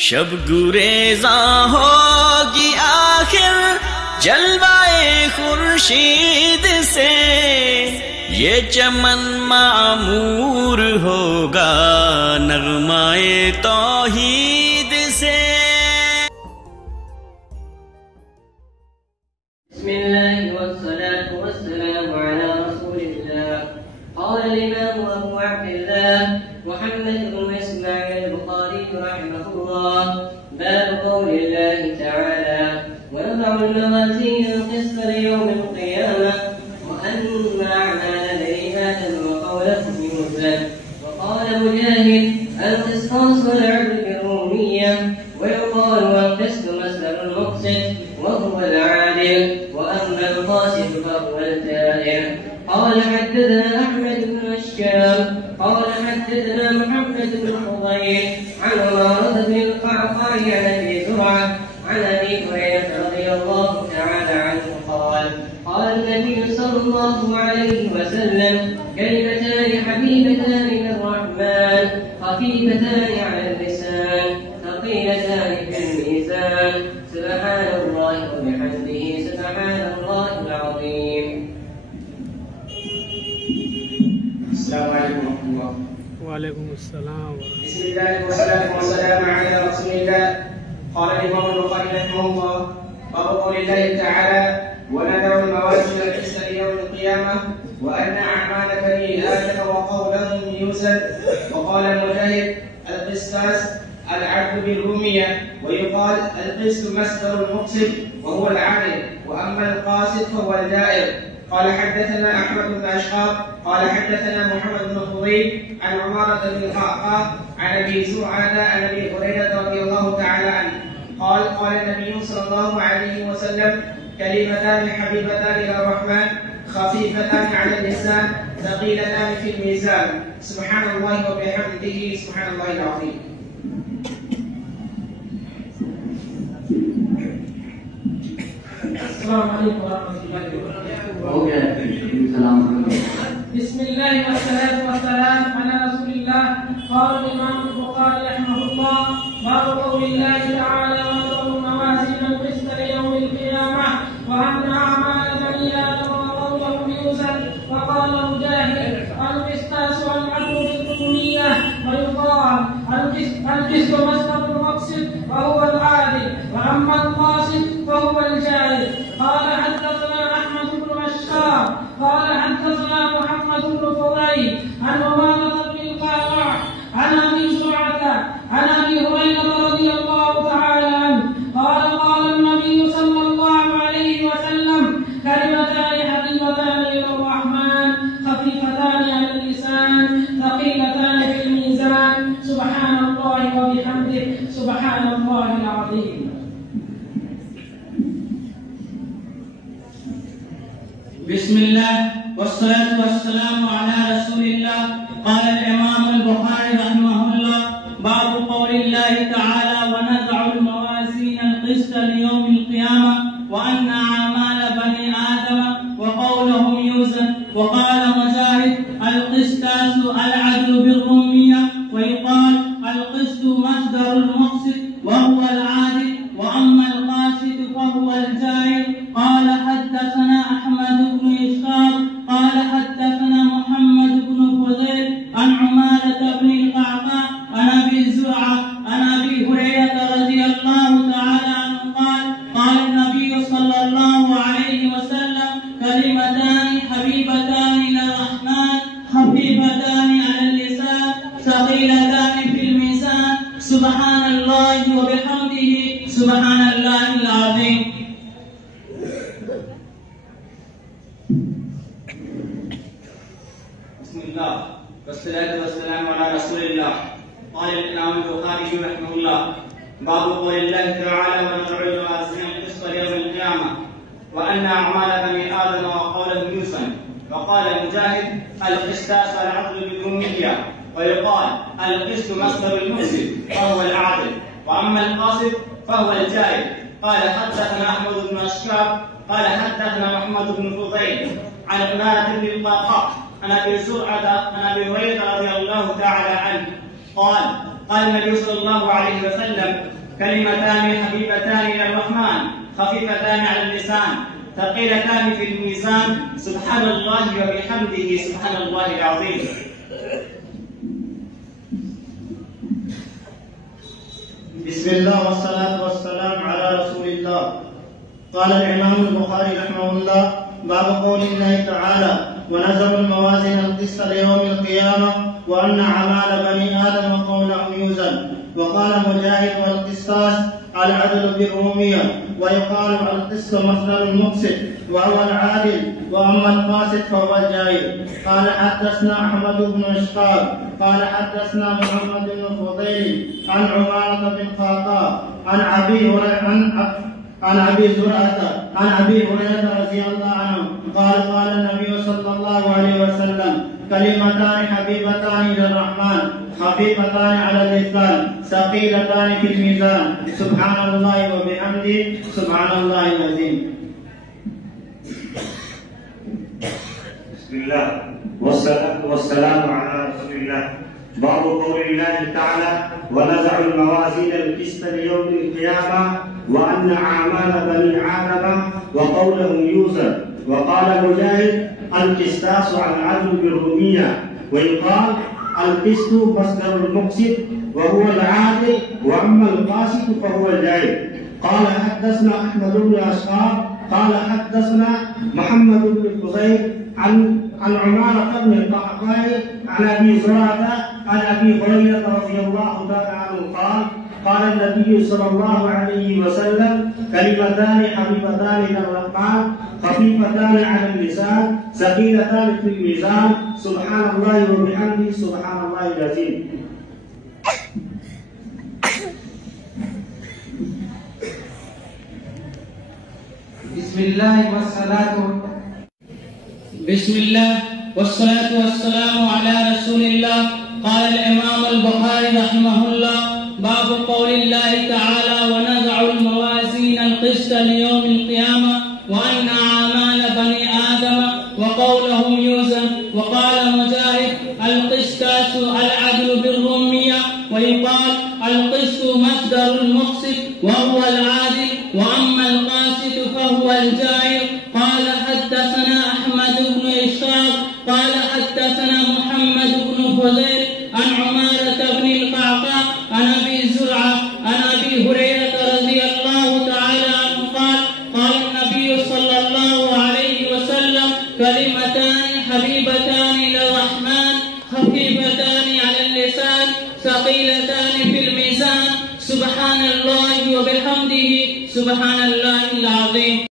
शब गुरेज़ा होगी आखिर जलवाए खुर्शीद से, ये चमन मामूर होगा नगमाए तौहीद से। बिस्मिल्लाह वस्सलातु वस्सलामु अला रसूलिल्लाह। क़ाल al-इमाम अबू अब्दिल्लाह मुहम्मद इब्न इस्माईल al-बुख़ारी रहमहुल्लाह, बाब क़ौलिल्लाहि तआला ونضع الموازين القسط ليوم القيامة وأن أعمال بني آدم وقولهم يوزن. وقال مجاهد القسطاس والعدل بالرومية، ويقال القسط مصدر المقسط وهو العادل، وأما القاسط فهو الجائر. قال حدثنا أحمد بن الشام قال حدثنا محمد بن فضيل عن عمارة بن القعقاع عن أبي زرعة عن أبي هريرة رضي الله تعالى عنه قال قال النبي صلى الله عليه وسلم كلمتان حبيبتان للرحمن خفيفتان على اللسان ثقيلتان في الميزان سبحان الله وبحمده سبحان الله العظيم. السلام عليكم ورحمة الله. وعليكم السلام. بسم الله والصلاة والسلام على رسول الله. قال الإمام البخاري رحمه الله باب قول الله تعالى ونذر الموازين القسط ليوم القيامة وأن أعمال بني آدم وقولهم يوزن. وقال مجاهد القسطاس العدل بالرومية، ويقال القسط مصدر المقسط وهو العدل، وأما القاسط فهو الجائر. قال حدثنا أحمد بن أشقاق قال حدثنا محمد بن فضيل عن عمارة بن القعقاع عن أبي زرعة عن أبي هريرة رضي الله تعالى عنه قال قال النبي صلى الله عليه وسلم كلمتان حبيبتان إلى الرحمن خفيفتان على اللسان ثقيلتان في الميزان سبحان الله وبحمده سبحان الله العظيم. السلام عليكم ورحمة الله وبركاته. بسم الله والصلاة والسلام على رسول الله. قال الإمام البخاري رحمه الله باب قول الله تعالى ونضع الموازين القسط ليوم القيامة وأن أعمال بني آدم وقولهم يوزن. وقال مجاهد القسطاس والعدل بالرومية، ويقال القسط مصدر المقسط وهو العادل، وأما القاسط فهو الجائر. قال حدثنا أحمد بن بشار قال حدثنا محمد بن فضيل عن عمارة بن القعقاع عن أبي زرعة عن أبي هريرة رضي الله تعالى عنه قال قال النبي صلى الله عليه وسلم كلمتان حبيبتان إلى الرحمن خفيفتان على اللسان ثقيلتان في الميزان سبحان الله وبحمده سبحان الله العظيم. بسم الله والصلاة والسلام على رسول الله. قال الإمام البخاري رحمه الله باب قول الله تعالى ونضع الموازين القسط ليوم القيامة وأن أعمال بني آدم وقولهم يوزن. وقال مجاهد القسطاس العدل بالرومية، ويقال القسط مصدر المقسط وهو العادل، وأما القاسط فهو الجائر. قال حدثنا أحمد بن إسحاق قال حدثنا محمد بن فضيل عن عمارة بن القعقاع عن أبي زرعة عن أبي هريرة رضي الله تعالى عنه قال قال النبي صلى الله عليه وسلم كلمتان حبيبتان إلى الرحمن خفيفتان على اللسان ثقيلتان في الميزان سبحان الله وبحمده سبحان الله العظيم. بسم الله والصلاة والسلام على رسول الله. قال الإمام البخاري رحمه الله باب قول الله تعالى ونضع الموازين القسط ليوم القيامة وأن أعمال بني آدم وقولهم يوزن. وقال مجاهد القسطاس والعدل بالرومية، ويقال القسط مصدر المقسط فهو العادل، وأما القاسط فهو الجائر. قال حدثنا أحمد بن أشقاق قال حدثنا محمد بن فضيل عن عمارة بن القعقاع عن أبي زرعة عن أبي هريرة رضي الله تعالى عنه قال قال النبي صلى الله عليه وسلم: كلمتان حبيبتان إلى الرحمن خفيفتان على اللسان ثقيلتان في الميزان سبحان الله وبحمده سبحان الله العظيم. بسم الله والصلاة والسلام على رسول الله. قال الإمام البخاري رحمه الله: باب قول الله تعالى: ونزعوا الموازين القسط ليوم القيامة وأن أعمال بني آدم وقولهم يوزن. وقال مجاهد: والقسطاس العدل بالرومية، ويقال القسط مصدر المقسط وهو العادل، وأما القاسط فهو الجائر. قال حدثنا أحمد بن إسحاق قال حدثنا محمد بن الفضيل عن عمارة بن الخطاب عن أبي زرعة عن أبي هريرة رضي الله عنه قال النبي صلى الله عليه وسلم: كلمتان حبيبتان إلى الرحمن خفيفتان على اللسان ثقيلتان في الميزان سبحان الله وبحمده سبحان الله العظيم. بسم الله والصلاة والسلام على رسول الله. باب قول الله تعالى: ونزعوا الموازين القسط ليوم القيامة وأن أعمال بني آدم وقولهم يوزن. وقال مجاهد: القسطاس العدل بالرومية، ويقال القسط مصدر المقسط وهو العادل، وأما القاسط فهو الجائر. قال حدثنا أحمد بن إسحاق قال حدثنا محمد بن الفضيل عن عمارة بن القعقاع عن أبي زرعة عن أبي هريرة رضي الله تعالى عنه قال النبي صلى الله عليه وسلم: كلمتان حبيبتان إلى الرحمن خفيفتان على اللسان ثقيلتان في الميزان سبحان الله وبحمده سبحان الله العظيم. بسم الله والصلاة والسلام على رسول الله. قال الإمام البخاري رحمه الله: باب قول الله تعالى: ونزع الموازين القسط ليوم القيامة وأن أعمال بني آدم وقولهم يوزن. وقال مجاهد: القسطاس العدل بالرومية، ويقال القسط مصدر المقسط وهو العادل، وأما القاسط فهو الجائر. قال حدثنا أحمد بن إسحاق قال حدثنا محمد بن فضيل عن عمارة بن القعقاع عن أبي زرعة عن أبي هريرة رضي الله تعالى عنه قال النبي صلى الله عليه وسلم: كلمتان حبيبتان إلى الرحمن خفيفتان على اللسان ثقيلتان في الميزان سبحان الله وبحمده سبحان الله العظيم.